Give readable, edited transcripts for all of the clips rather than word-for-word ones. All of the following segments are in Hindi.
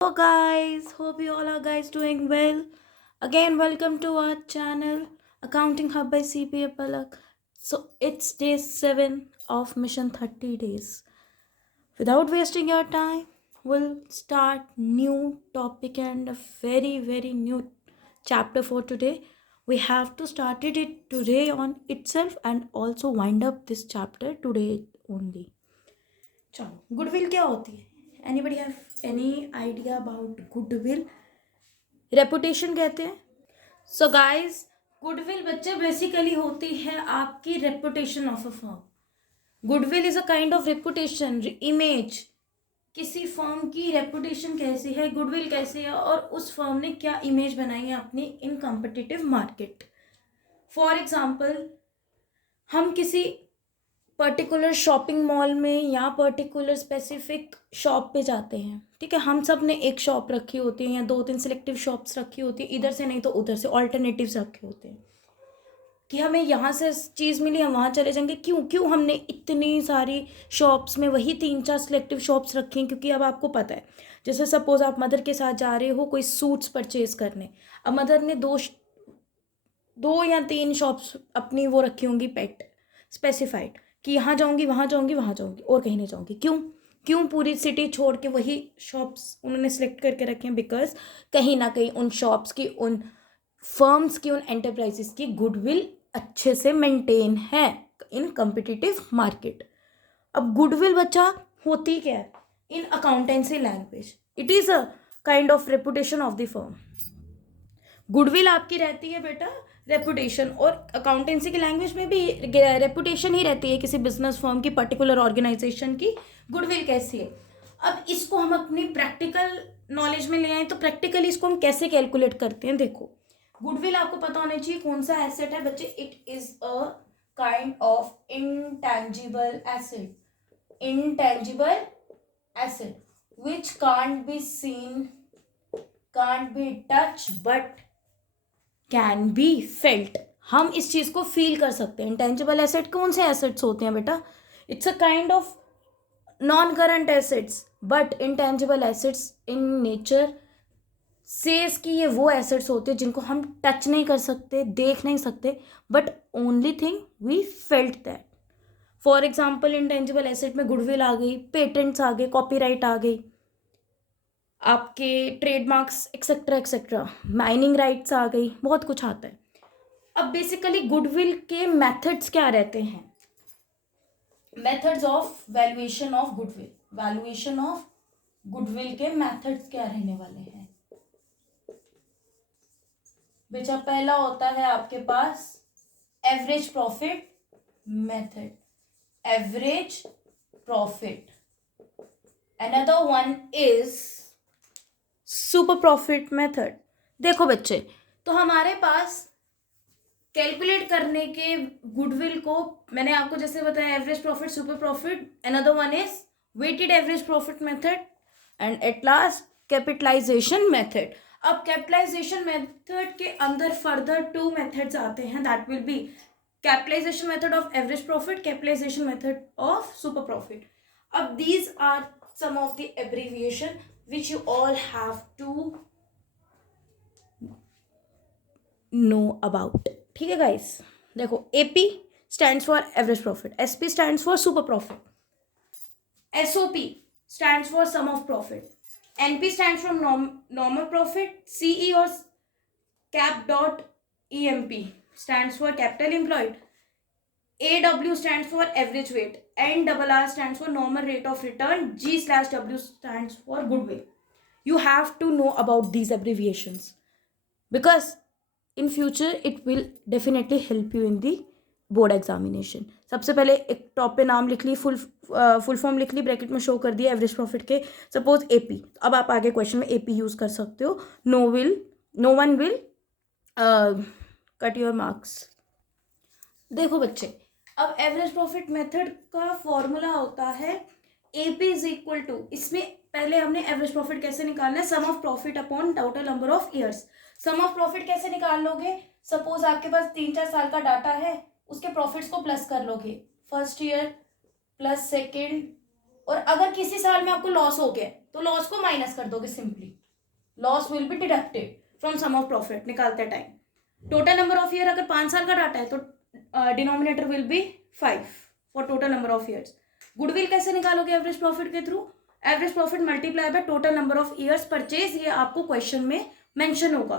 Hello guys, hope you all are guys doing well. Again, welcome to our channel Accounting Hub by CPA Palak. So it's day 7 of mission 30 days. Without wasting your time, we'll start new topic and a very new chapter for today. We have to start it today on itself and also wind up this chapter today only. चलो गुडविल क्या होती है anybody have any idea about goodwill reputation कहते हैं सो गाइस गुडविल बच्चे बेसिकली होती है आपकी reputation of a firm goodwill is a kind of reputation image किसी फर्म की रेपुटेशन कैसी है गुडविल कैसी है और उस फर्म ने क्या इमेज बनाई है अपनी इन कॉम्पिटिटिव मार्केट फॉर एग्जाम्पल हम किसी पर्टिकुलर शॉपिंग मॉल में या पर्टिकुलर स्पेसिफिक शॉप पे जाते हैं ठीक है हम सब ने एक शॉप रखी होती है या 2-3 सिलेक्टिव शॉप्स रखी होती है इधर से नहीं तो उधर से ऑल्टरनेटिव्स रखे होते हैं कि हमें यहाँ से चीज़ मिली हम वहाँ चले जाएंगे क्यों क्यों हमने इतनी सारी शॉप्स में वही 3-4 सिलेक्टिव शॉप्स रखी हैं क्योंकि अब आपको पता है जैसे सपोज आप मदर के साथ जा रहे हो कोई सूट्स परचेज करने अब मदर ने दो या 3 शॉप्स अपनी वो रखी होंगी पेट स्पेसिफाइड कि यहाँ जाऊँगी वहाँ जाऊँगी वहाँ जाऊँगी और कहीं नहीं जाऊँगी क्यों क्यों पूरी सिटी छोड़ के वही शॉप्स उन्होंने सेलेक्ट करके रखे हैं बिकॉज कहीं ना कहीं उन शॉप्स की उन फर्म्स की उन एंटरप्राइजेस की गुडविल अच्छे से मेंटेन है इन कम्पिटिटिव मार्केट अब गुडविल बच्चा होती क्या है in accountancy language it is a kind of reputation of the firm goodwill आपकी रहती है बेटा रेपुटेशन और अकाउंटेंसी की लैंग्वेज में भी रेपुटेशन ही रहती है किसी बिजनेस फर्म की पर्टिकुलर ऑर्गेनाइजेशन की गुडविल कैसी है अब इसको हम अपनी प्रैक्टिकल नॉलेज में ले आए तो प्रैक्टिकली इसको हम कैसे कैलकुलेट करते हैं देखो गुडविल आपको पता होना चाहिए कौन सा एसेट है बच्चे it is a kind of intangible asset which can't be seen can't be touch but can be felt हम इस चीज़ को फील कर सकते हैं इंटेंजिबल एसेट कौन से एसेट्स होते हैं बेटा it's a kind of non current assets but intangible assets in nature says कि ये वो एसेट्स होते हैं जिनको हम टच नहीं कर सकते देख नहीं सकते but only thing we felt that for example intangible asset में गुडविल आ गई पेटेंट्स आ गए कॉपीराइट आ गई आपके ट्रेडमार्क्स एक्सेट्रा माइनिंग राइट्स आ गई बहुत कुछ आता है अब बेसिकली गुडविल के मेथड्स क्या रहते हैं methods of valuation of goodwill के मेथड्स क्या रहने वाले हैं बेटा पहला होता है आपके पास average profit method average profit another one is super profit method देखो बच्चे तो हमारे पास कैलकुलेट करने के गुडविल को मैंने आपको जैसे बताया average profit super profit another one is weighted average profit method and at last capitalisation method अब कैपिटलाइजेशन मेथड के अंदर फर्दर 2 मेथड्स आते हैं that will be capitalisation method of average profit capitalisation method of super profit अब these are some of the abbreviation which you all have to know about ठीक है गाइस देखो AP stands for average profit SP stands for super profit SOP stands for sum of profit NP stands for normal profit CE or cap dot EMP stands for capital employed AW stands for average weight NRR stands for normal rate of return G/W stands for goodwill you have to know about these abbreviations because in future it will definitely help you in the board examination सबसे पहले एक टॉप पे नाम लिख ली फुल फॉर्म लिख ली ब्रैकेट में शो कर दिया एवरेज प्रॉफिट के सपोज AP अब आप आगे क्वेश्चन में AP यूज कर सकते हो no one will cut your marks देखो बच्चे अब एवरेज प्रॉफिट मेथड का फॉर्मूला होता है AP इज इक्वल टू इसमें पहले हमने एवरेज प्रॉफिट कैसे निकालना है sum of profit upon total number of years sum of profit कैसे निकाल लोगे सपोज आपके पास 3-4 साल का डाटा है उसके प्रॉफिट्स को प्लस कर लोगे फर्स्ट ईयर प्लस सेकेंड और अगर किसी साल में आपको लॉस हो गया तो लॉस को माइनस कर दोगे simply loss will be deducted from sum of profit निकालते time. Total number of year अगर 5 साल का डाटा है तो denominator will be 5 for total number of years. Goodwill कैसे निकालोगे एवरेज प्रॉफिट के थ्रू, average profit multiply by total number of years purchase, ये आपको क्वेश्चन में मेंशन होगा।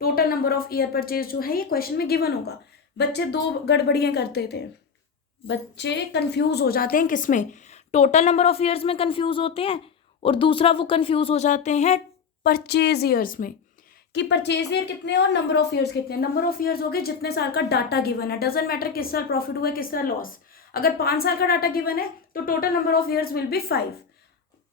Total number of year purchase जो है ये क्वेश्चन में गिवन होगा। बच्चे दो गड़बड़ियां करते थे, बच्चे कंफ्यूज हो जाते हैं किसमें, टोटल नंबर ऑफ ईयर्स में कंफ्यूज होते हैं, और दूसरा वो कंफ्यूज हो जाते हैं परचेज ईयर्स में कि परचेज ईयर कितने और नंबर ऑफ ईयर्स कितने। नंबर ऑफ ईयर्स हो गए जितने साल का डाटा गिवन है, डजंट मैटर किस साल प्रॉफिट हुआ है किस साल लॉस। अगर 5 साल का डाटा गिवन है तो total number of years will be 5।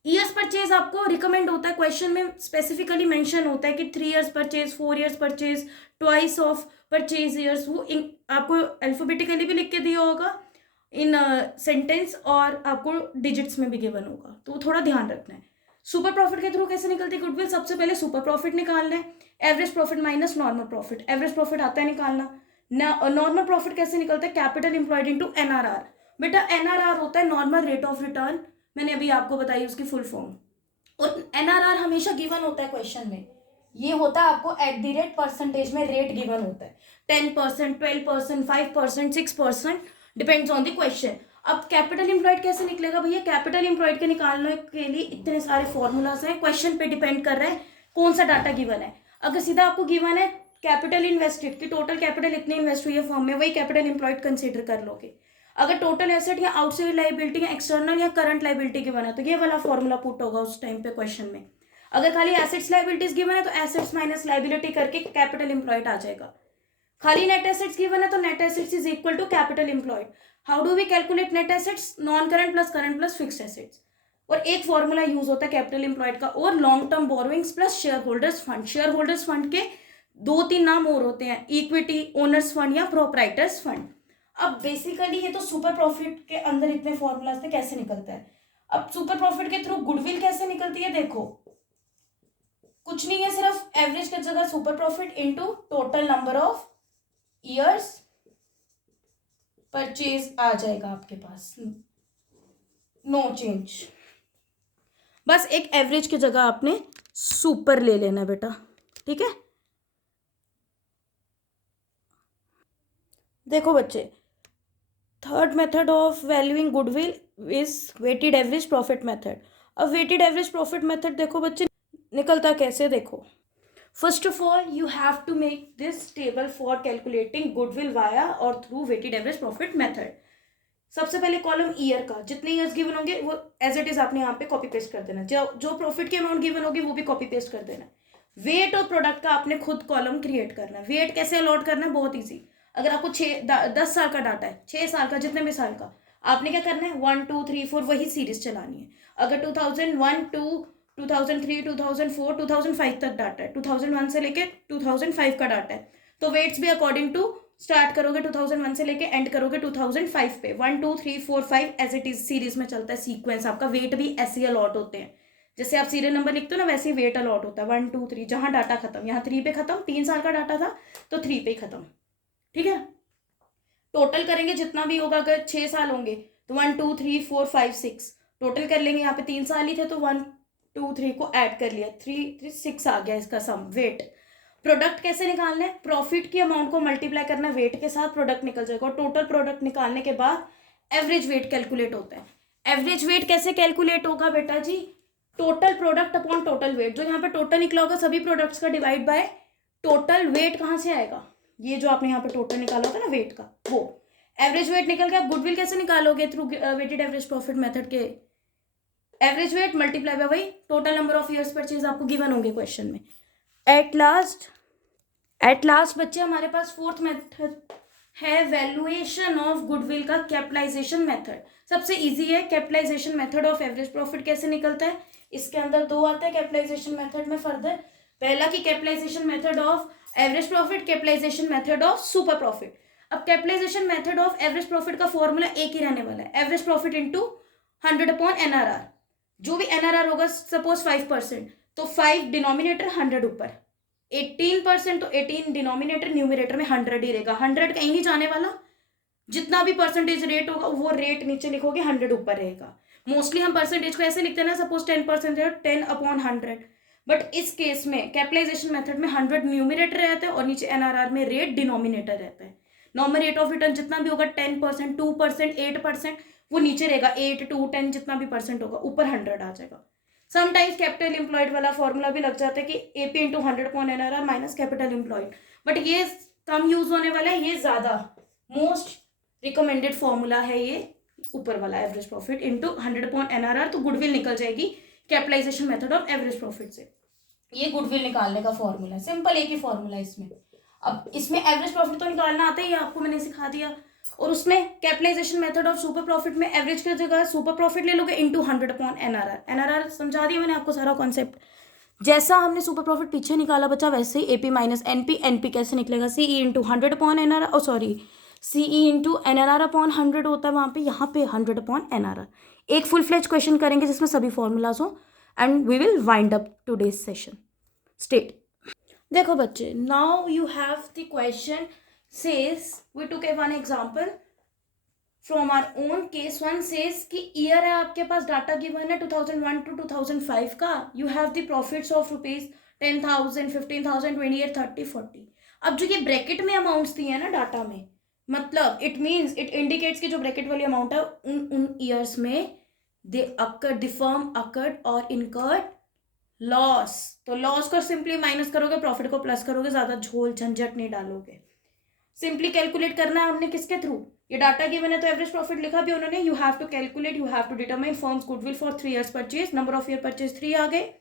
Years purchase आपको रिकमेंड होता है, क्वेश्चन में स्पेसिफिकली मेंशन होता है कि 3 years purchase, 4 years purchase, twice of purchase years, वो आपको अल्फाबेटिकली भी लिख के दिया होगा इन सेंटेंस, और आपको डिजिट्स में भी गिवन होगा, तो थोड़ा ध्यान रखना है। सुपर प्रॉफिट के थ्रू कैसे निकलती है गुडविल, सबसे पहले सुपर प्रॉफिट निकालना है, average profit minus normal profit. Average profit आता है निकालना। नॉर्मल प्रॉफिट कैसे निकलता है, कैपिटल एम्प्लॉयड इनटू एनआरआर। बेटा एनआरआर होता है नॉर्मल रेट ऑफ रिटर्न, मैंने अभी आपको बताई उसकी फुल फॉर्म, और एनआरआर हमेशा गिवन होता है क्वेश्चन में, ये होता है आपको एट द रेट परसेंटेज में रेट गिवन होता है, 10%, 12%, 5%, 6%, डिपेंड्स ऑन द क्वेश्चन। अब कैपिटल एम्प्लॉयड कैसे निकलेगा भैया, कैपिटल एम्प्लॉयड के निकालने के लिए इतने सारे फॉर्मूलाज हैं, क्वेश्चन पे डिपेंड कर रहा है कौन सा डाटा गिवन है। अगर सीधा आपको गिवन है कैपिटल इन्वेस्टेड की टोटल कैपिटल इतने इन्वेस्ट हुई है फॉर्म में, वही कैपिटल एम्प्लॉयड कंसिडर कर लोगे। अगर टोटल एसेट या आउटसाइड लाइबिलिटी या एक्सटर्नल या करंट लाइबिलिटी गिवन है तो ये वाला फॉर्मूला पुट होगा उस टाइम पे क्वेश्चन में। अगर खाली एसेट्स लाइबिलिटीज गिवन है तो एसेट्स माइनस लाइबिलिटी करके कैपिटल एम्प्लॉयड आ जाएगा। खाली नेट एसेट्स गिवन है तो net assets is equal to capital employed. How do we calculate net assets, non current plus fixed assets. और एक फॉर्मूला यूज होता है कैपिटल एम्प्लॉयड का, और long term borrowings plus share holders fund. Share holders fund के 2-3 नाम और होते हैं, इक्विटी, ओनर्स फंड या प्रोप्राइटर्स फंड। अब बेसिकली ये तो सुपर प्रॉफिट के अंदर इतने फॉर्मूलाज थे, कैसे निकलता है। अब सुपर प्रॉफिट के थ्रू गुडविल कैसे निकलती है, देखो कुछ नहीं है, सिर्फ एवरेज की जगह super profit into total number of years purchase आ जाएगा आपके पास, नो चेंज। बस एक एवरेज की जगह आपने सुपर ले लेना बेटा, ठीक है। देखो बच्चे, third method of valuing goodwill is weighted average profit method. अब वेटेड एवरेज प्रॉफिट मेथड देखो बच्चे निकलता कैसे, देखो first of all you have to make this table for calculating goodwill via और through weighted average profit method. सबसे पहले कॉलम ईयर का, जितने ईयर्स गिवन होंगे वो एज इट इज आपने यहाँ पे कॉपी पेस्ट कर देना, जो प्रॉफिट की अमाउंट गिवन होगी वो भी कॉपी पेस्ट कर देना। वेट और प्रोडक्ट का आपने खुद कॉलम क्रिएट करना है। वेट कैसे अलॉट करना है, बहुत ईजी। अगर आपको 10 साल का डाटा है, 6 साल का, जितने भी साल का, आपने क्या करना है 1 2 3 4 वही सीरीज चलानी है। अगर 2001 2 2003 2004 2005 तक डाटा है, 2001 से लेके 2005 का डाटा है, तो वेट्स भी अकॉर्डिंग टू स्टार्ट करोगे 2001 से लेके एंड करोगे 2005 पे। 1 2 3 4 5 एज इट इज सीरीज में चलता है सीक्वेंस आपका। वेट भी ऐसे ही अलॉट होते हैं, जैसे आप सीरियल नंबर लिखते हो ना, वैसे ही वेट अलॉट होता है 1 2 3, जहां डाटा खत्म, यहाँ 3 पे खत्म, 3 साल का डाटा था तो 3 पे ही खत्म, ठीक है। टोटल करेंगे जितना भी होगा, अगर 6 साल होंगे तो 1 2 3 4 5 6 टोटल कर लेंगे। यहाँ पे 3 साल ही थे तो 1 2 3 को ऐड कर लिया, 3 6 आ गया इसका सम वेट। प्रोडक्ट कैसे निकालना है, प्रॉफिट की अमाउंट को मल्टीप्लाई करना वेट के साथ, प्रोडक्ट निकल जाएगा। और टोटल प्रोडक्ट निकालने के बाद एवरेज वेट कैलकुलेट होता है। एवरेज वेट कैसे कैलकुलेट होगा बेटा जी, total product upon total weight. जो यहाँ पे टोटल निकला होगा सभी प्रोडक्ट्स का डिवाइड बाय टोटल वेट, कहाँ से आएगा, ये जो आपने यहाँ पे टोटल निकाला होगा ना वेट का, वो एवरेज वेट निकल गया। गुडविल कैसे निकालोगे, through weighted average profit method के एवरेज वेट मल्टीप्लाई बाय वही total number of years purchase आपको गिवन होंगे क्वेश्चन में। एट लास्ट बच्चे हमारे पास फोर्थ मेथड है वैल्यूएशन ऑफ गुडविल का, कैपिटलाइजेशन मेथड। सबसे इजी है capitalisation method of average profit. कैसे निकलता है, इसके अंदर 2 आते हैं कैपिटलाइजेशन मेथड में फर्दर। पहला की capitalisation method of average profit, capitalisation method of super profit. अब capitalisation method of average profit का फॉर्मूला एक ही रहने वाला है, average profit into 100 upon NRR. जो भी एनआरआर होगा, सपोज 5%, तो 5 डिनोमिनेटर 100 ऊपर, 18% तो 18 डिनोमिनेटर, न्यूमिनेटर में 100 ही रहेगा। 100 कहीं नहीं जाने वाला, जितना भी परसेंटेज रेट होगा वो रेट नीचे लिखोगे, 100 ऊपर रहेगा। मोस्टली हम परसेंटेज को ऐसे लिखते हैं ना, सपोज 10% है 10 अपॉन 100, बट इस केस में कैपिटलाइजेशन मेथड में 100 न्यूमिनेटर रहता है और नीचे एनआरआर में रेट डिनोमिनेटर रहता है। नॉर्मल रेट ऑफ रिटर्न जितना भी होगा 10%, 2%, 8%, वो नीचे रहेगा 8, 2, 10 जितना भी परसेंट होगा, ऊपर 100 आ जाएगा। समटाइम्स कैपिटल एम्प्लॉयड वाला फॉर्मूला भी लग जाता है कि AP into 100 upon NRR minus capital employed, but ये कम यूज होने वाला है, ये ज्यादा मोस्ट रिकमेंडेड फॉर्मूला है ये ऊपर वाला, average profit into 100 upon NRR. तो गुडविल निकल जाएगी capitalisation method of average profit से। ये गुडविल निकालने का फॉर्मूला है, सिंपल एक ही फॉर्मूला है इसमें। अब इसमें एवरेज प्रॉफिट तो निकालना आता है, ये आपको मैंने सिखा दिया। और उसमें capitalisation method of super profit में एवरेज की जगह सुपर प्रॉफिट ले लोगे इंटू 100 अपॉन एनआरआर। एनआरआर समझा दिया मैंने आपको सारा कॉन्सेप्ट। जैसा हमने सुपर प्रॉफिट पीछे निकाला बच्चा, वैसे ही एपी माइनस एनपी, एनपी कैसे निकलेगा, CE into 100 upon NRR, oh sorry CE into NRR upon 100 होता है वहां पे, यहाँ पे 100 अपॉन एनआरआर। एक फुल फ्लेज क्वेश्चन करेंगे जिसमें सभी फॉर्मूलाज हो, and we will wind up today's session. State. देखो बच्चे, now you have the question says, we took a one example from our own case. One says कि ईयर है आपके पास, डाटा गिवन है 2001 टू 2005 का। You have the profits of rupees 10,000, 15,000, 28, 30, 40। अब जो ये ब्रैकेट में अमाउंट्स दिए हैं ना डाटा में, मतलब इट मीन्स इट इंडिकेट्स कि जो ब्रैकेट वाली अमाउंट है उन ईयर्स में द फर्म अकर्ड और इनकर्ड लॉस। तो लॉस को सिंपली माइनस करोगे, प्रॉफिट को प्लस करोगे, ज्यादा झोल झंझट नहीं डालोगे। सिंपली कैलकुलेट करना है हमने किसके थ्रू, ये डाटा गिवन है तो एवरेज प्रॉफिट लिखा भी उन्होंने। You have to calculate, you have to determine firm's goodwill for 3 years purchase, number of year purchase 3 आ गए।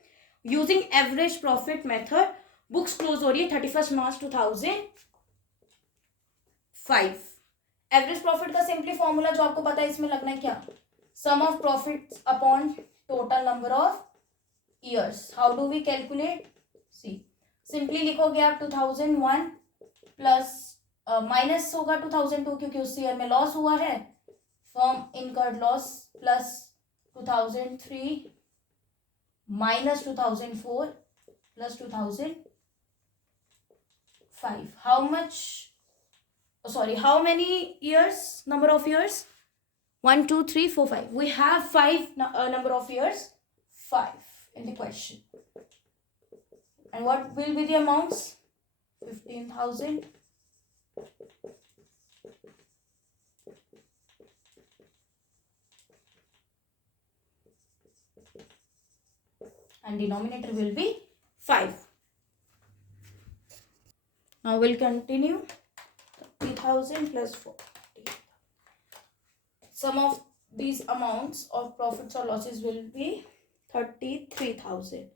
Using average profit method books close हो रही है 31 मार्च 2005। एवरेज प्रॉफिट का सिंपली फॉर्मूला जो आपको पता है इसमें लगना है क्या, sum of profits upon total number of years. How do we calculate, see simply लिखोगे आप 2001 प्लस माइनस होगा 2002 क्योंकि उस ईयर में लॉस हुआ है, firm incurred loss, plus 2003 minus 2004 plus 2005। How much, sorry how many years, number of years 1, 2, 3, 4, 5। We have 5 number of years, 5 in the question. And what will be the amounts, 15,000 and denominator will be 5. Now we'll continue. 30,000 plus 40. Sum of these amounts of profits or losses will be 33,000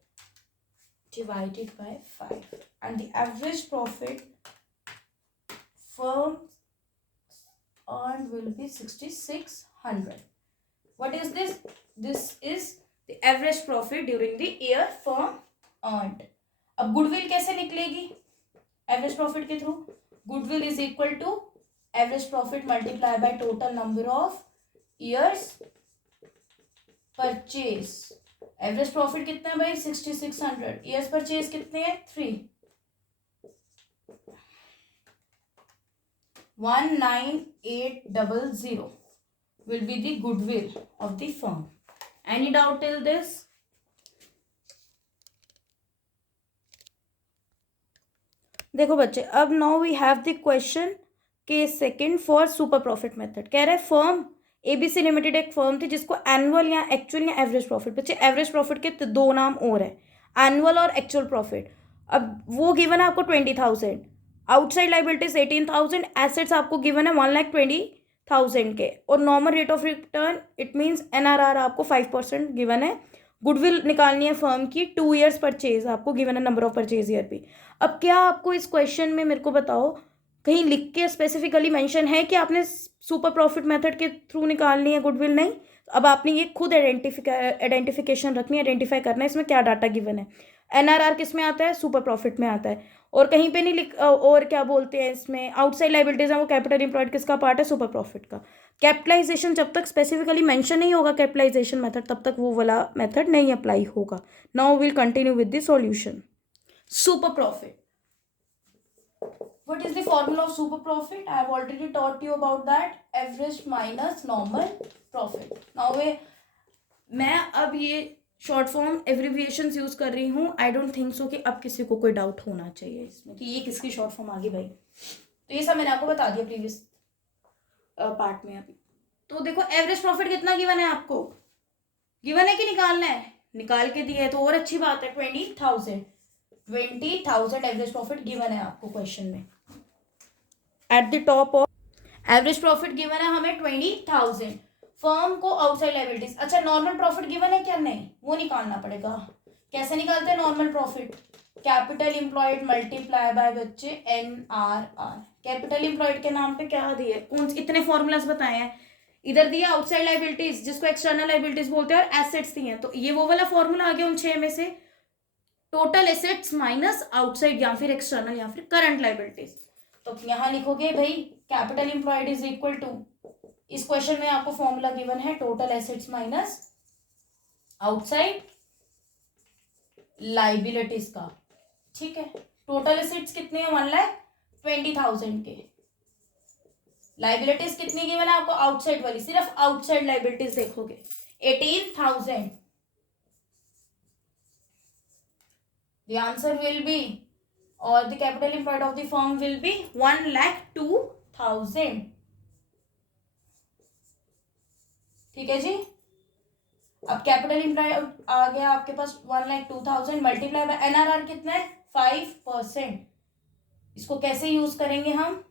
divided by 5, and the average profit firm earned will be 6,600. What is this? This is the average profit during the year firm earned. अब गुडविल कैसे निकलेगी एवरेज प्रॉफिट के through? Goodwill is equal to average profit multiply by total number of years purchase. Average profit कितना है भाई, 6,600। ईयर्स परचेज कितने हैं, 3, 19,800 will be the goodwill of the firm. Any doubt till this? देखो बच्चे, अब now we have the question के second for super profit method. कह रहे फर्म एबीसी लिमिटेड एक फर्म थी जिसको एनुअल या एक्चुअल या एवरेज प्रॉफिट, बच्चे एवरेज प्रॉफिट के दो नाम और है, एनुअल और एक्चुअल प्रॉफिट। अब वो गिवन है आपको 20,000, आउटसाइड लाइबिलिटीज 18,000, एसेट्स आपको गिवन है 1,20,000 के, और normal rate of return it means NRR आपको 5% गिवन है। गुडविल निकालनी है फर्म की, 2 years परचेज आपको गिवन है, नंबर ऑफ परचेज ईयर भी। अब क्या आपको इस क्वेश्चन में मेरे को बताओ, कहीं लिख के स्पेसिफिकली मेंशन है कि आपने सुपर प्रॉफिट मेथड के थ्रू निकालनी है गुडविल? नहीं। अब आपने ये खुद आइडेंटिफिकेशन रखनी है, आइडेंटिफाई करना है इसमें क्या डाटा गिवन है। एनआरआर किस में आता है, सुपर प्रॉफिट में आता है, और कहीं पे नहीं लिख, और क्या बोलते हैं इसमें आउटसाइड लाइबिलिटीज है, वो कैपिटल एम्प्लॉयड किसका पार्ट है, सुपर प्रॉफिट का। कैपिटलाइजेशन जब तक स्पेसिफिकली मेंशन नहीं होगा कैपिटलाइजेशन मेथड, तब तक वो वाला मेथड नहीं अप्लाई होगा। Now will continue with the solution. Super profit, what is the formula of super profit? I have already taught you about that, average minus normal profit. Now मैं अब ये शॉर्ट फॉर्म एब्रिविएशंस यूज कर रही हूँ. आई डोंट थिंक सो कि अब किसी को कोई डाउट होना चाहिए इसमें कि ये किसकी शॉर्ट फॉर्म आ गई भाई. तो ये सब मैंने आपको बता दिया प्रीवियस पार्ट में. अभी तो देखो एवरेज प्रॉफिट कितना गिवन है आपको, गिवन है कि निकालना है, निकाल के दिया है तो और अच्छी बात है. 20,000 एवरेज प्रॉफिट गिवन है आपको क्वेश्चन में. At the top of average profit given है हमें 20,000. फर्म को आउटसाइड लायबिलिटीज. अच्छा नॉर्मल प्रॉफिट गिवन है क्या, नहीं, वो निकालना पड़ेगा. कैसे निकालते हैं normal profit, capital employed multiply by बच्चे NRR. कैपिटल एम्प्लॉयड के नाम पे क्या दिए, कौन इतने फॉर्मूलाज बताए हैं. इधर दिया आउटसाइड लायबिलिटीज जिसको एक्सटर्नल लायबिलिटीज बोलते हैं, और एसेट्स दिए हैं. तो ये वो वाला फॉर्मूला आ गया उन 6 में से. टोटल एसेट्स माइनस आउटसाइड या फिर एक्सटर्नल या फिर करंट लायबिलिटीज. तो यहां लिखोगे भाई capital employed is equal to, इस क्वेश्चन में आपको फॉर्मूला गिवन है total assets minus outside liabilities का. ठीक है, टोटल एसेट्स कितने हैं, 1,20,000 के. लाइबिलिटीज कितनी गिवन है आपको, आउटसाइड वाली, सिर्फ आउटसाइड लाइबिलिटीज देखोगे 18,000. द आंसर विल बी, और the capital employed of the firm will be 1,02,000. ठीक है जी. अब कैपिटल एम्प्लॉयड आ गया आपके पास 1,02,000 मल्टीप्लाई बाय NRR कितना है 5%. इसको कैसे यूज करेंगे हम,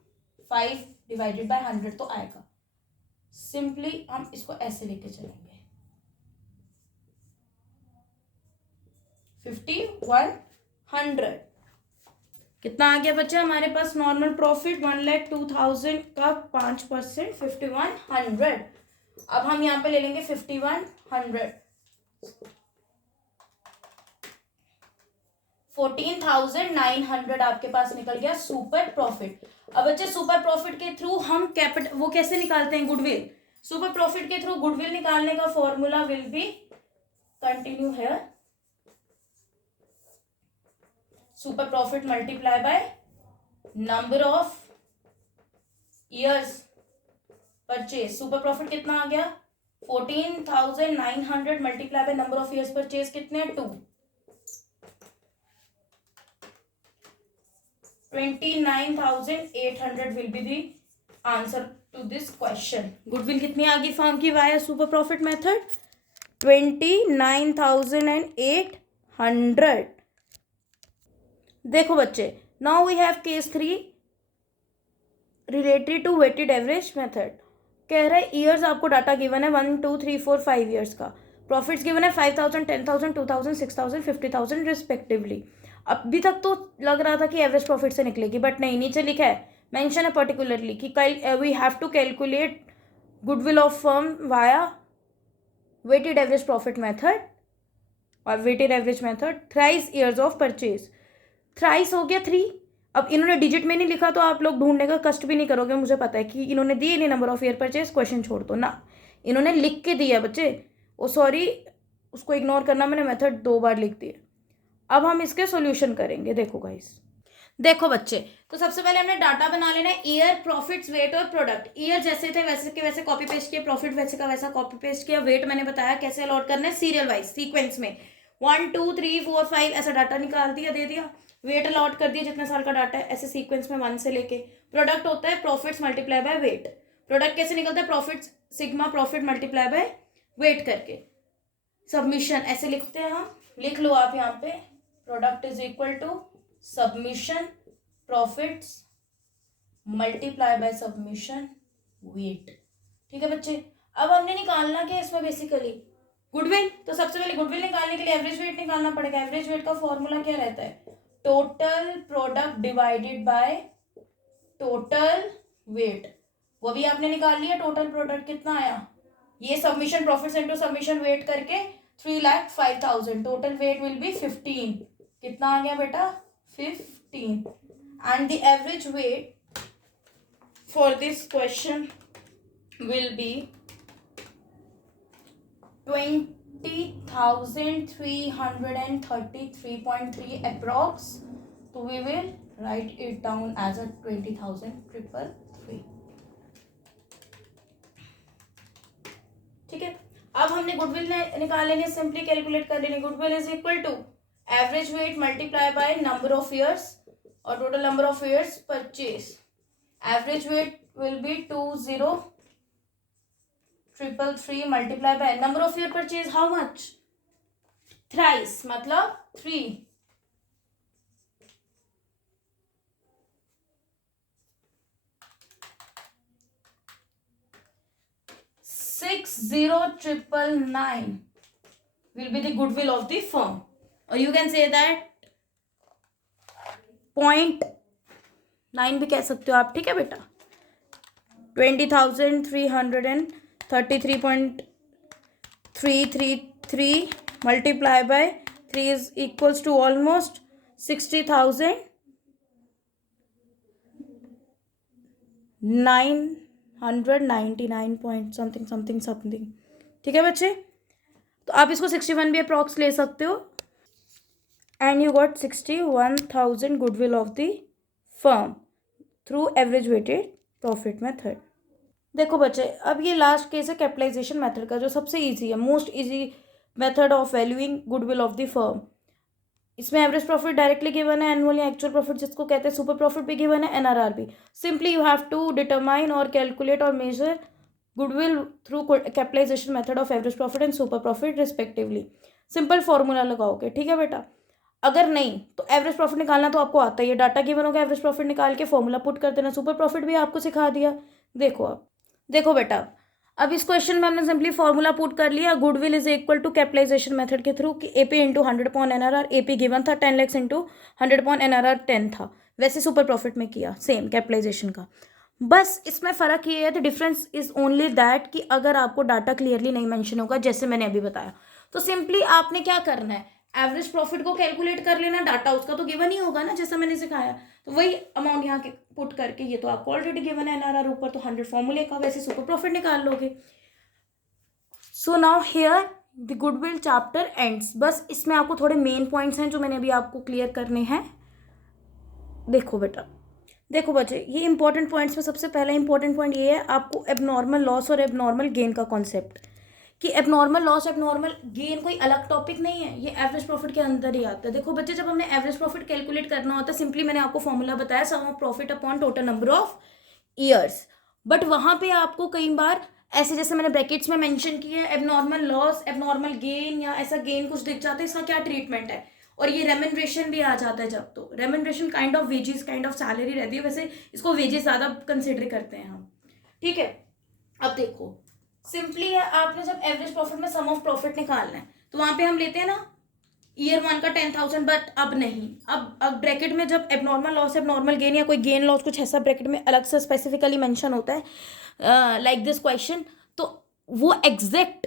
5 डिवाइडेड बाय 100 तो आएगा. सिंपली हम इसको ऐसे लेके चलेंगे 5,100. कितना आ गया बच्चा हमारे पास नॉर्मल प्रॉफिट 1,02,000 का 5% 5,100. अब हम यहाँ पे ले लेंगे 5,100. 14,900 आपके पास निकल गया सुपर प्रॉफिट. अब बच्चे सुपर प्रॉफिट के थ्रू हम कैपिटल वो कैसे निकालते हैं, गुडविल. सुपर प्रॉफिट के थ्रू गुडविल निकालने का formula will be, continue here, super profit multiply by number of years purchase. Super profit कितना आ गया 14,900 multiply by number of years purchase कितने 2. 29,800 will be the answer to this question. Goodwill कितनी आ गई फर्म की वाया सुपर प्रॉफिट मेथड 29,800. देखो बच्चे, now we have case 3 related to weighted average method. कह रहा है ईयर्स आपको डाटा गिवन है 1 2 3 4 5 ईयर्स का. प्रॉफिट्स गिवन है 5,000 10,000 2,000 6,000 50,000 रिस्पेक्टिवली. अभी तक तो लग रहा था कि एवरेज प्रॉफिट से निकलेगी, बट नहीं, नीचे लिखा है, मेंशन है पर्टिकुलरली कि we have to calculate goodwill of firm via weighted average profit method और weighted average method thrice years of purchase. Thrice हो गया 3. अब इन्होंने डिजिट में नहीं लिखा तो आप लोग ढूंढने का कष्ट भी नहीं करोगे. मुझे पता है कि इन्होंने दिए नहीं number of year purchase, question छोड़ दो ना. इन्होंने लिख के दिया बच्चे, ओ सॉरी, उसको इग्नोर करना, मैंने मेथड 2 बार लिख दिया. अब हम इसके सॉल्यूशन करेंगे. देखो गाइस, देखो बच्चे, तो सबसे पहले हमने डाटा बना लेना है ईयर, प्रॉफिट्स, वेट और प्रोडक्ट. ईयर जैसे थे वैसे के वैसे कॉपी पेस्ट किया, प्रॉफिट वैसे का वैसा कॉपी पेस्ट किया, वेट मैंने बताया कैसे अलॉट करना है सीरियल वाइज सीक्वेंस में 1 2 3 4 5 ऐसा डाटा निकाल दिया, दे दिया. वेट अलॉट कर दिया जितने साल का डाटा है ऐसे सीक्वेंस में 1 से लेके. प्रोडक्ट होता है profits multiply by weight. Product कैसे निकलता है, profits sigma profit multiply by weight करके. सबमिशन ऐसे लिखते हैं हम, लिख लो आप यहाँ पे, product is equal to submission profits multiply by submission weight. ठीक है बच्चे. अब हमने निकालना क्या इसमें बेसिकली गुडविल. तो सबसे पहले गुडविल निकालने के लिए एवरेज वेट निकालना पड़ेगा. एवरेज वेट का फॉर्मूला क्या रहता है, total product divided by total weight. वो भी आपने निकाल लिया. टोटल प्रोडक्ट कितना आया, ये submission profits into submission weight करके 3,05,000. Total weight will be 15. कितना आ गया बेटा 15. And the average weight for this question will be 20,333.3 approx. So we will write it down as a 20,333. ठीक है. अब हमने गुडविल निकाल लेनी, सिंपली कैलकुलेट कर लेनी। Goodwill is equal to average weight multiply by number of years और total number of years purchase. Average weight will be 20,333 multiply by number of year purchase how much, thrice मतलब 3। 60,999 will be the goodwill of the firm, or you can say that 0.9 भी कह सकते हो आप, ठीक है बेटा। 20,333.333 multiply by 3 is equals to almost 60,999 point something. ठीक है बच्चे, तो आप इसको 61 भी अप्रॉक्स ले सकते हो। And you got 61,000 goodwill of the firm through average weighted profit method. देखो बच्चे, अब ये लास्ट केस है कैपिटलाइजेशन मेथड का, जो सबसे इजी है, most easy method of valuing goodwill of the firm. इसमें एवरेज प्रॉफिट डायरेक्टली गिवन है, एनुअल या एक्चुअल प्रॉफिट जिसको कहते हैं, सुपर प्रॉफिट भी गिवन है, एनआरआर भी। Simply you have to determine और कैलकुलेट और measure goodwill through capitalisation method of average profit and super profit respectively. Simple formula लगाओगे, ठीक है बेटा। अगर नहीं तो एवरेज प्रॉफिट निकालना तो आपको आता ही है, डाटा गिवन होगा, एवरेज प्रॉफिट निकाल के फॉर्मूला पुट कर देना। सुपर प्रॉफिट भी आपको सिखा दिया। देखो अब देखो बेटा, अब इस क्वेश्चन में हमने सिंपली फॉर्मूला पुट कर लिया। Goodwill is equal to capitalisation method के थ्रू कि AP into 100/NRR। AP given था 10 लाख इंटू 100/NRR 10 था, वैसे सुपर प्रॉफिट में किया सेम कैपिटलाइजेशन का। बस इसमें फ़र्क ये है, the difference is only that कि अगर आपको डाटा क्लियरली नहीं मेंशन होगा, जैसे मैंने अभी बताया, तो सिंपली आपने क्या करना है, एवरेज प्रॉफिट को कैलकुलेट कर लेना। डाटा उसका तो गिवन ही होगा ना, जैसा मैंने सिखाया, तो वही अमाउंट यहाँ के पुट करके, ये तो आपको ऑलरेडी गिवन है एनआरआर ऊपर, तो 100 फॉर्मूले का, वैसे सुपर प्रॉफिट निकाल लोगे। So now here the goodwill chapter ends. बस इसमें आपको थोड़े मेन पॉइंट्स हैं जो मैंने अभी आपको क्लियर करने हैं। देखो बेटा, देखो बच्चे, ये इंपॉर्टेंट पॉइंट्स में सबसे पहला इंपॉर्टेंट पॉइंट ये है, आपको एबनॉर्मल लॉस और एबनॉर्मल गेन का कॉन्सेप्ट, कि एबनॉर्मल लॉस एबनॉर्मल गेन कोई अलग टॉपिक नहीं है, ये एवरेज प्रॉफिट के अंदर ही आता है। देखो बच्चे, जब हमने एवरेज प्रॉफिट कैलकुलेट करना होता है, सिंपली मैंने आपको फॉर्मूला बताया, sum of profit upon total number of years. But वहाँ पे आपको कई बार ऐसे, जैसे मैंने ब्रैकेट्स में मेंशन किया है, एबनॉर्मल लॉस एबनॉर्मल गेन या ऐसा गेन कुछ दिख जाता है, इसका क्या ट्रीटमेंट है, और ये रेम्यूनरेशन भी आ जाता है जब, तो remuneration kind of wages, kind of salary रहती है, वैसे इसको वेजेस ज़्यादा कंसिडर करते हैं हम, ठीक है। अब देखो सिंपली है, आपने जब एवरेज प्रॉफिट में सम ऑफ प्रॉफिट निकालना है, तो वहां पे हम लेते हैं ना ईयर 1 का 10,000, बट अब नहीं, अब ब्रैकेट में जब एबनॉर्मल लॉस एबनॉर्मल गेन या कोई गेन लॉस कुछ ऐसा ब्रैकेट में अलग से स्पेसिफिकली मेंशन होता है, लाइक दिस क्वेश्चन, तो वो एग्जैक्ट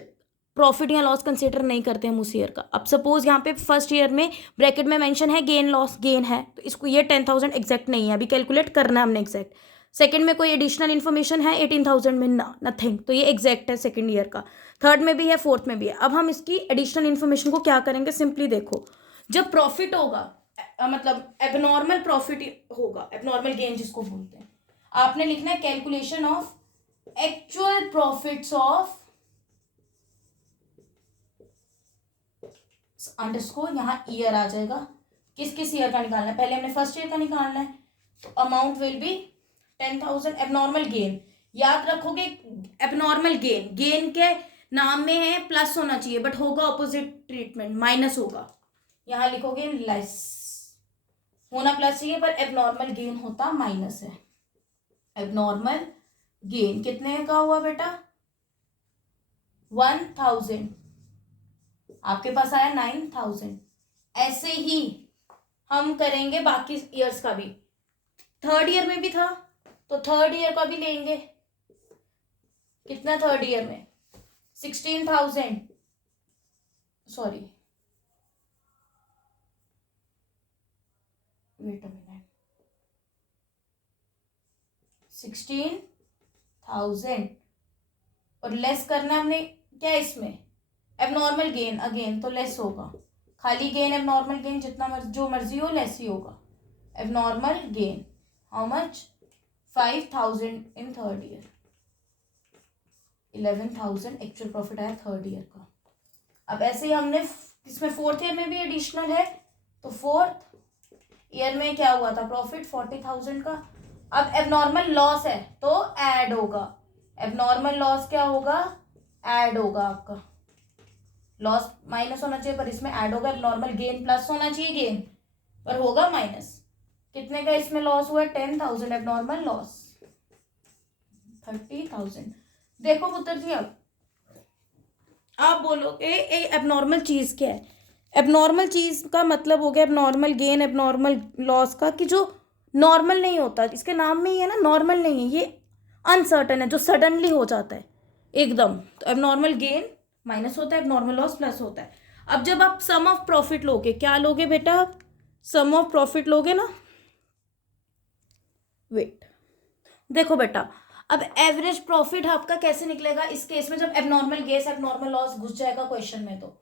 प्रॉफिट या लॉस कंसिडर नहीं करते हम उस ईयर का। अब सपोज यहाँ पे फर्स्ट ईयर में ब्रैकेट में मेंशन है गेन लॉस गेन है, तो इसको ये 10,000 एग्जैक्ट नहीं है, अभी कैलकुलेट करना है हमने एग्जैक्ट। सेकंड में कोई एडिशनल इन्फॉर्मेशन है 18,000 में, ना नथिंग, तो ये एग्जैक्ट है सेकंड ईयर का। थर्ड में भी है, फोर्थ में भी है। अब हम इसकी एडिशनल इन्फॉर्मेशन को क्या करेंगे, सिंपली देखो, जब प्रॉफिट होगा, मतलब एबनॉर्मल प्रॉफिट होगा, एबनॉर्मल गेन जिसको बोलते हैं, आपने लिखना है calculation of actual profits of underscore, यहाँ ईयर आ जाएगा, किस किस ईयर का निकालना है। पहले हमने फर्स्ट ईयर का निकालना है, तो amount will be 10,000। Abnormal gain याद रखोगे, एबनॉर्मल गेन, गेन के नाम में है प्लस होना चाहिए, बट होगा ऑपोजिट ट्रीटमेंट, माइनस होगा, यहाँ लिखोगे लेस, होना प्लस चाहिए पर एबनॉर्मल गेन होता माइनस है। एबनॉर्मल गेन कितने का हुआ बेटा, 1,000, आपके पास आया 9,000। ऐसे ही हम करेंगे बाकी ईयर्स का भी। थर्ड ईयर में भी था, तो थर्ड ईयर का भी लेंगे। कितना थर्ड ईयर में, 16,000, सॉरी वेट अ मिनट, 16,000 और लेस करना हमने क्या इसमें, एबनॉर्मल गेन अगेन, तो लेस होगा, खाली गेन एबनॉर्मल गेन जितना जो मर्जी हो लेस ही होगा। Abnormal gain how much, 5,000 in third year. 11,000 actual profit आया थर्ड ईयर का। अब ऐसे ही हमने इसमें फोर्थ ईयर में भी एडिशनल है, तो फोर्थ ईयर में क्या हुआ था प्रॉफिट 40,000 का। अब एबनॉर्मल लॉस है तो ऐड होगा, एबनॉर्मल लॉस क्या होगा, ऐड होगा, आपका लॉस माइनस होना चाहिए पर इसमें ऐड होगा, एबनॉर्मल गेन प्लस होना चाहिए गेन पर होगा माइनस। कितने का इसमें लॉस हुआ, 10,000 एबनॉर्मल लॉस, 30,000। देखो पुत्र जी, अब आप बोलोगे ये एबनॉर्मल चीज क्या है। एबनॉर्मल चीज का मतलब हो गया एबनॉर्मल गेन एबनॉर्मल लॉस का, कि जो नॉर्मल नहीं होता, इसके नाम में ही है ना, नॉर्मल नहीं है ये, अनसर्टन है, जो सडनली हो जाता है एकदम। तो एबनॉर्मल गेन माइनस होता है, एबनॉर्मल लॉस प्लस होता है। अब जब आप सम ऑफ प्रॉफिट लोगे, क्या लोगे बेटा, सम ऑफ प्रॉफिट लोगे ना, वेट देखो बेटा, अब एवरेज प्रॉफिट आपका कैसे निकलेगा इस केस में, जब एबनॉर्मल गेस एबनॉर्मल लॉस घुस जाएगा क्वेश्चन में। तो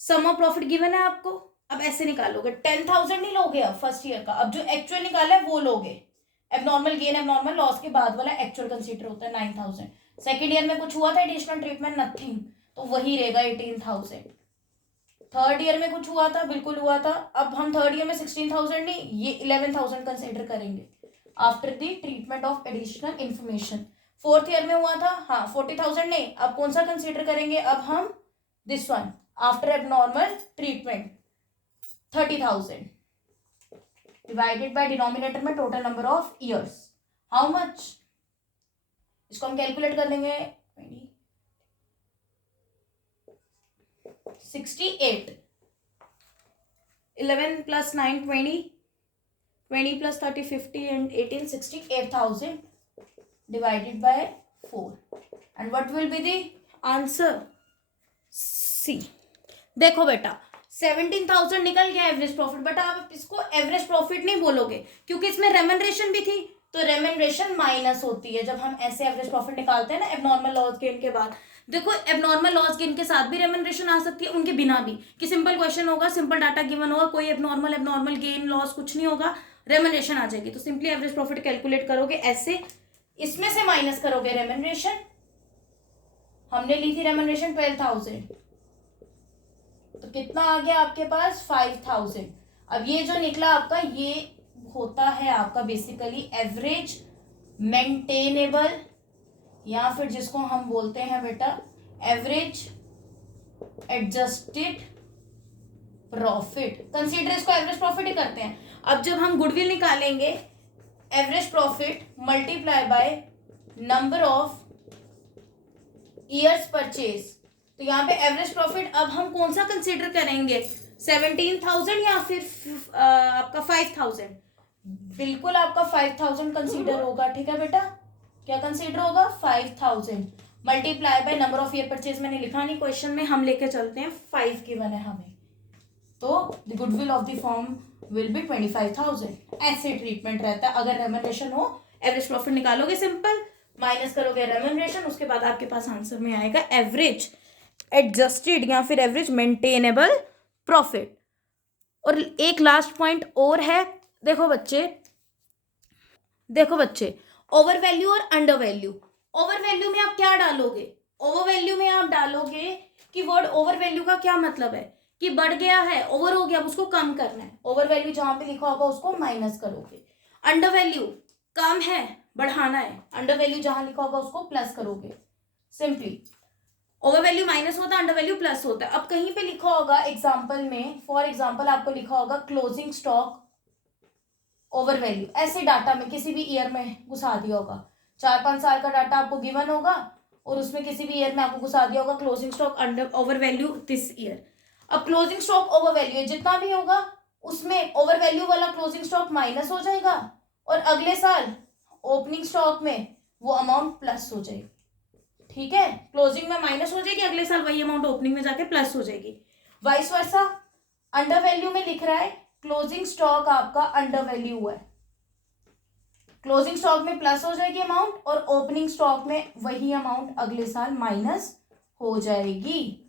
सम ऑफ प्रॉफिट गिवन है आपको, अब ऐसे निकालोगे, 10,000 नहीं लोगे अब फर्स्ट ईयर का, अब जो एक्चुअल निकाला है वो लोगे, एबनॉर्मल गेन एबनॉर्मल लॉस के बाद वाला एक्चुअल कंसीडर होता है 9,000। सेकेंड ईयर में कुछ हुआ था एडिशनल ट्रीटमेंट, नथिंग, तो वही रहेगा 18,000। थर्ड ईयर में कुछ हुआ था, बिल्कुल हुआ था, अब हम थर्ड ईयर में 16,000 नहीं, ये 11,000 कंसिडर करेंगे after the treatment of additional information. Fourth year में हुआ था, हाँ 40,000 नहीं, अब कौन सा कंसिडर करेंगे, अब हम this one after abnormal treatment 30,000 divided by denominator में total number of years, how much, इसको हम कैलकुलेट कर लेंगे 68, 11 plus 9 20, 20 plus 30 50 and 18 68,000 divided by 4, and what will be the answer, C। देखो बेटा 17,000 निकल गया एवरेज प्रॉफिट, बट आप इसको एवरेज प्रॉफिट नहीं बोलोगे क्योंकि इसमें रेमनरेशन भी थी, तो रेमनरेशन माइनस होती है जब हम ऐसे एवरेज प्रॉफिट निकालते हैं ना एबनॉर्मल लॉस गेन के बाद। देखो एबनॉर्मल लॉस गेन के साथ भी रेमनरेशन आ सकती है, उनके बिना भी, कि सिंपल क्वेश्चन होगा, सिंपल डाटा गिवन होगा, कोई एबनॉर्मल गेन लॉस कुछ नहीं होगा, रेमनरेशन आ जाएगी, तो सिंपली एवरेज प्रॉफिट कैलकुलेट करोगे ऐसे, इसमें से माइनस करोगे रेमनरेशन, हमने ली थी रेमनरेशन 12,000, तो कितना आ गया आपके पास 5,000। अब ये जो निकला आपका, ये होता है आपका बेसिकली एवरेज मेंटेनेबल, या फिर जिसको हम बोलते हैं बेटा एवरेज एडजस्टेड प्रॉफिट, कंसीडर इसको एवरेज प्रॉफिट ही करते हैं। अब जब हम गुडविल निकालेंगे, average profit multiply by number of years purchase, तो यहाँ पे एवरेज प्रॉफिट अब हम कौन सा कंसीडर करेंगे, 17,000 या फिर आपका 5,000, बिल्कुल आपका 5,000 कंसीडर होगा, ठीक है बेटा, क्या कंसीडर होगा 5,000 multiply by number of year purchase, मैंने लिखा नहीं क्वेश्चन में, हम लेके चलते हैं 5 गिवन है हमें, तो the goodwill of the firm will be 25,000। ऐसे ट्रीटमेंट रहता है अगर रेमनरेशन हो, एवरेज प्रॉफिट निकालोगे सिंपल, माइनस करोगे रेमनरेशन, उसके बाद आपके पास आंसर में आएगा एवरेज एडजस्टेड या फिर एवरेज मेंटेनेबल प्रॉफिट। और एक लास्ट पॉइंट और है, देखो बच्चे ओवर वैल्यू और अंडर वैल्यू। ओवर वैल्यू में आप क्या डालोगे, ओवर वैल्यू में आप डालोगे कि वर्ड ओवर वैल्यू का क्या मतलब है कि बढ़ गया है, ओवर हो गया, अब उसको कम करना है, ओवर वैल्यू जहां पे लिखा होगा उसको माइनस करोगे। अंडर वैल्यू कम है, बढ़ाना है, अंडर वैल्यू जहां लिखा होगा उसको प्लस करोगे, सिंपली ओवर वैल्यू माइनस होता है, अंडर वैल्यू प्लस होता है। अब कहीं पे लिखा होगा एग्जाम्पल में, फॉर एग्जाम्पल आपको लिखा होगा क्लोजिंग स्टॉक ओवर वैल्यू, ऐसे डाटा में किसी भी ईयर में घुसा दिया होगा, 4-5 साल का डाटा आपको गिवन होगा और उसमें किसी भी ईयर में आपको घुसा दिया होगा closing stock under over value this year. अब क्लोजिंग स्टॉक ओवर वैल्यू जितना भी होगा उसमें ओवर वैल्यू वाला क्लोजिंग स्टॉक माइनस हो जाएगा और अगले साल ओपनिंग स्टॉक में वो अमाउंट प्लस हो जाएगी, ठीक है, क्लोजिंग में माइनस हो जाएगी, अगले साल वही अमाउंट ओपनिंग में जाके प्लस हो जाएगी। वाइस वर्सा अंडर वैल्यू में लिख रहा है क्लोजिंग स्टॉक आपका अंडर वैल्यू है, क्लोजिंग स्टॉक में प्लस हो जाएगी अमाउंट और ओपनिंग स्टॉक में वही अमाउंट अगले साल माइनस हो जाएगी।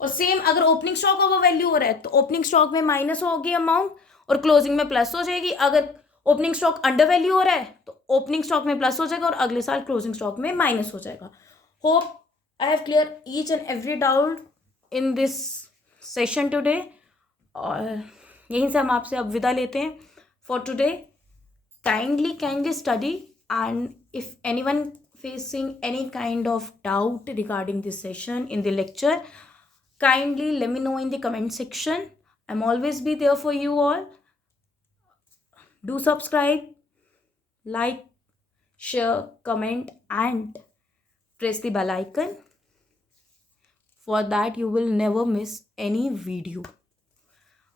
और सेम अगर ओपनिंग स्टॉक ओवर वैल्यू हो रहा है तो ओपनिंग स्टॉक में माइनस होगी अमाउंट और क्लोजिंग में प्लस हो जाएगी। अगर ओपनिंग स्टॉक अंडर वैल्यू हो रहा है तो ओपनिंग स्टॉक में प्लस हो जाएगा और अगले साल क्लोजिंग स्टॉक में माइनस हो जाएगा। Hope I have cleared each and every doubt in this session today. और यहीं से हम आपसे अब विदा लेते हैं for today. Kindly study, and if anyone facing any kind of doubt regarding this session in the lecture, kindly let me know in the comment section. I'm always be there for you all. Do subscribe, like, share, comment, and press the bell icon. For that you will never miss any video.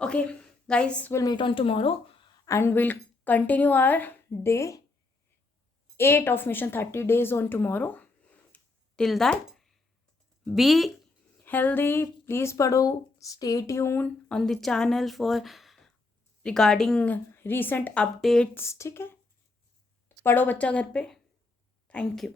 Okay guys, we'll meet on tomorrow and we'll continue our day 8 of mission 30 days on tomorrow. Till that, be healthy, please पढ़ो, stay tuned on the channel for regarding recent updates. ठीक है, पढ़ो बच्चा घर पे. Thank you.